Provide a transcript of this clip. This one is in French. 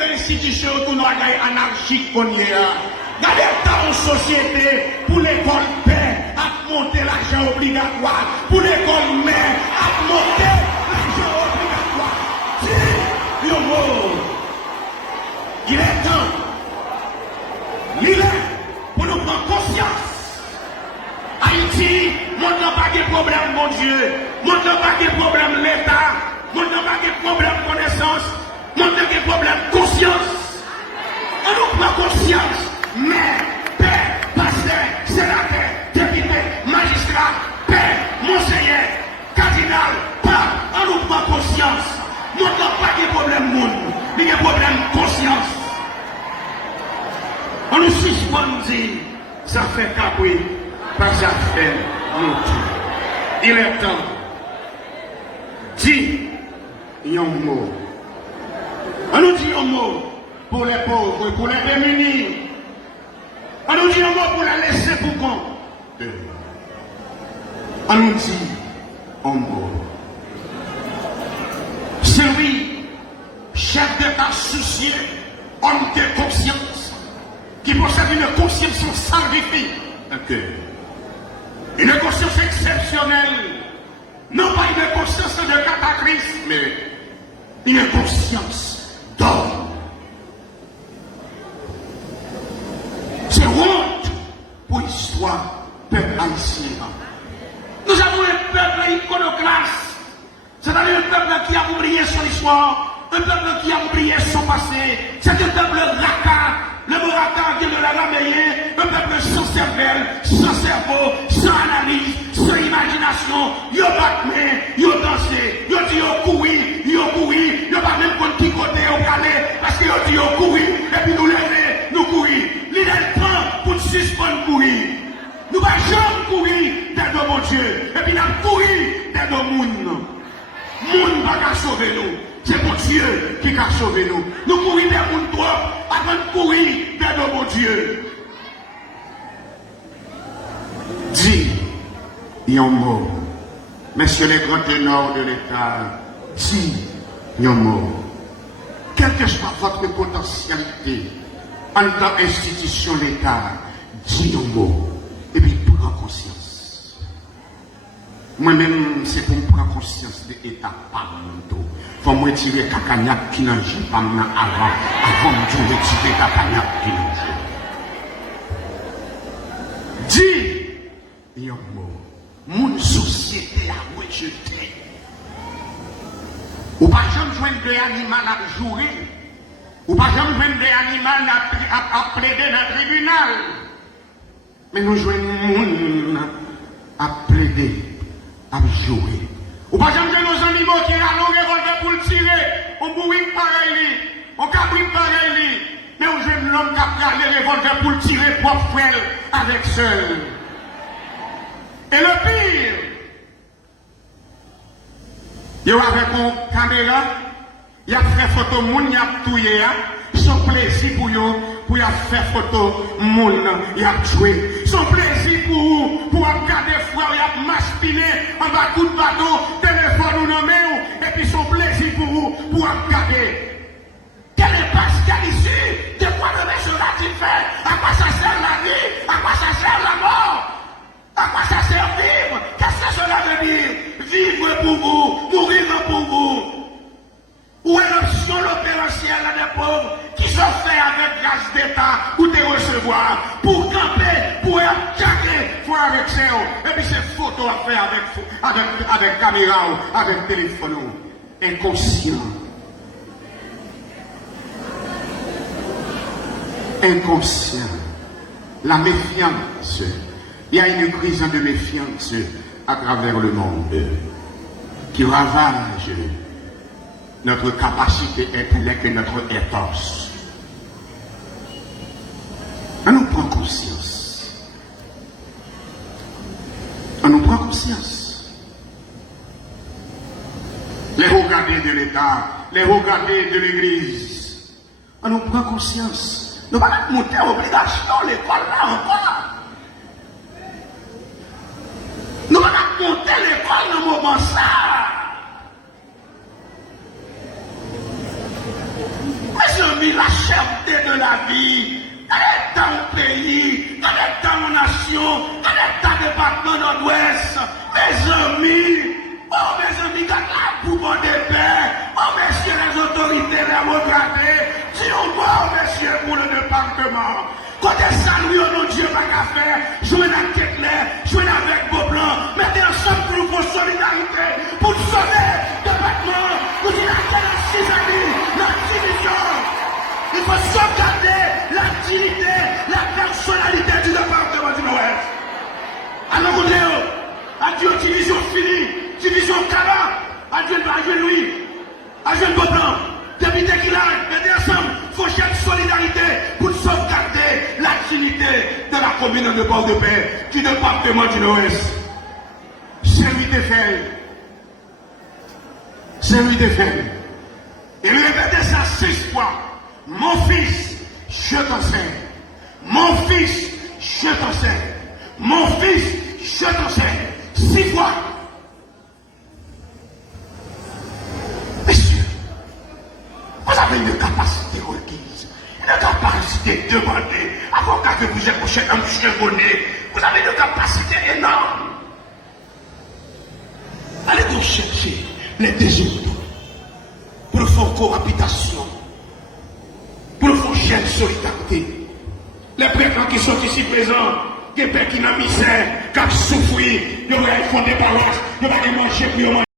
fait institution pour nous aller anarchique qu'on y a. Gardez dans une société pour l'école paix, à monter l'argent obligatoire. Pour l'école mère, à monter l'argent obligatoire. Si, le mot, il est temps. Il est pour nous prendre conscience. Haïti, monde n'a pas de problème, mon Dieu. Monde n'a pas de problème, l'État. Monde n'a pas de problème, connaissance. Monde n'a pas de problème, conscience. On nous prend conscience. Mais, père, pasteur, sénateur, député, magistrat, père, monseigneur, cardinal, pape, on nous prend conscience. Monde n'a pas de problème, monde. Il y a problème, conscience. On nous suspend, dit, ça fait capri. Pas ça fait monter. Il est temps. Dis un mot. On nous dit un mot pour les pauvres, pour les démunis. On nous dit un mot pour les laisser pour compte. On nous dit un mot. C'est lui, chef d'État soucieux, homme de conscience, qui possède une conscience sans répit. Une conscience exceptionnelle, non pas une conscience de cataclysme, mais une conscience d'homme. C'est honte pour l'histoire peuple haïtien. Nous avons un peuple iconoclaste, c'est-à-dire un peuple qui a oublié son histoire, un peuple qui a oublié son passé, c'est un peuple racard. Le moratin qui de la rameiller, un peuple sans cervelle, sans cerveau, sans analyse, sans imagination, yo batme, yo dansé, yo dit yo couru, yo pas même contre qui côté au calé, parce que yo dit yo couru, et puis nous lever, nous courir. L'idée prend pour suspendre courir. Nous ne pouvons jamais courir dans mon Dieu, et puis nous courir dans mon monde. Monde va pas sauver nous. C'est mon Dieu qui a sauvé nous. Nous courons des gens trop avant de courir vers mon Dieu. Dis un mot. Messieurs les grands ténors de l'État, dis un mot. Quelle que soit votre potentialité en tant qu'institution d'État, dis un mot. Et puis prends conscience. Moi-même, c'est pour prendre conscience de l'État par mon dos. Faut me retirer Kakagnac qui n'a pas avant de retirer Kakagnac qui n'a dis un mot. Mon société a rejeté. Ou pas jamais joindre des animaux à jouer. Ou pas jamais joindre des animaux à plaider dans le tribunal. Mais nous jouons monde à plaider, à jouer. Ou pas jamais nos animaux qui ont un revolver pour le tirer, on bouille pareil, on cabrit pareil, mais on joue l'homme qui a les revolver pour le tirer propre frère avec seul. Et le pire, il y a avec une caméra, il y a fait photo moun, il y a touillé, son plaisir pour faire photo moun, il y a joué. Son plaisir pour regarder frère, il y a maspiné en bas coup de bateau, téléphone ou non, et puis son plaisir pour regarder. Quelle est quelle issue? De quoi le cela tu fais? À quoi ça sert la vie? À quoi ça sert la mort? À quoi ça sert vivre? Qu'est-ce que cela veut dire? Vivre pour vous, mourir pour vous. Où est l'option, l'opérationnel des pauvres qui sont faits avec grâce d'État ou de recevoir pour camper, pour attaquer, faut avec ça. Et puis ces photos à faire avec caméra ou avec téléphone. Inconscient. Inconscient. La méfiance. Il y a une crise de méfiance à travers le monde qui ravage notre capacité intellectuelle et notre ethos. On nous prend conscience. On nous prend conscience. Les regardés de l'État, les regardés de l'Église, on nous prend conscience. Nous allons monter à obligation l'école là encore. Nous allons monter l'école dans le moment ça. Mes amis, la cherté de la vie. Dans mon pays, dans mon nation, dans le département nord-ouest, mes amis, quand la pouvoir de paix, messieurs les autorités, les regarder, disons bon, messieurs, pour le département. Quand est salut, non Dieu, pas qu'à faire, jouer dans tête claire, jouer avec vos plans, mettez ensemble pour nous pour solidarité, pour sauver le département, pour dire la 6 amis, la division. Il faut sauvegarder la dignité, la personnalité du département du Nord-Ouest. Alors, adieu, division finie, division Kaba, adieu Louis, adieu le Boblan, député qui l'a, mettez ensemble, il faut chercher solidarité pour sauvegarder la dignité de la commune de Port-de-Paix, du département du Nord-Ouest. C'est lui de faire. C'est lui de faire. Et lui répétez ça 6 fois. Mon fils, je t'enseigne. Mon fils, je t'enseigne. Mon fils, je t'enseigne. 6 fois. Messieurs, vous avez une capacité requise, une capacité demandée. Avocat que vous êtes prochain un chevronné, vous avez une capacité énorme. Allez donc chercher les désirs pour faire cohabitation. Pour faire chaîne solidarité. Les prêtres qui sont ici présents, des pères qui n'ont misère, qui ont souffert, ils vont font des paroisses, ils vont manger pour manger.